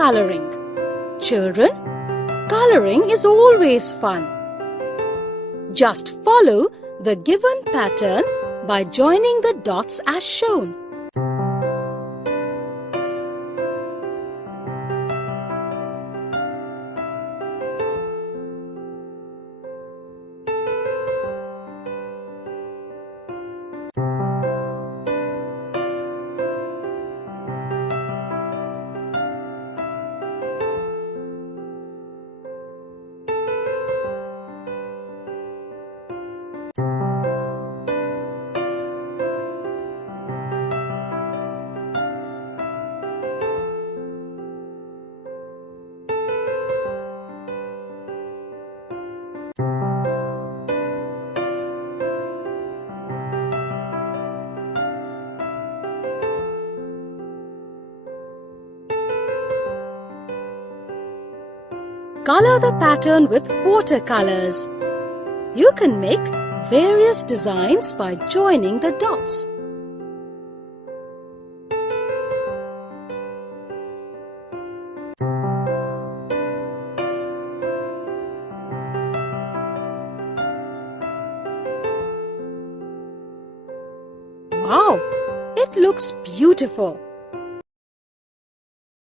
coloring. Children, coloring is always fun. Just follow the given pattern by joining the dots as shown. Color the pattern with watercolors. You can make various designs by joining the dots. Wow! It looks beautiful.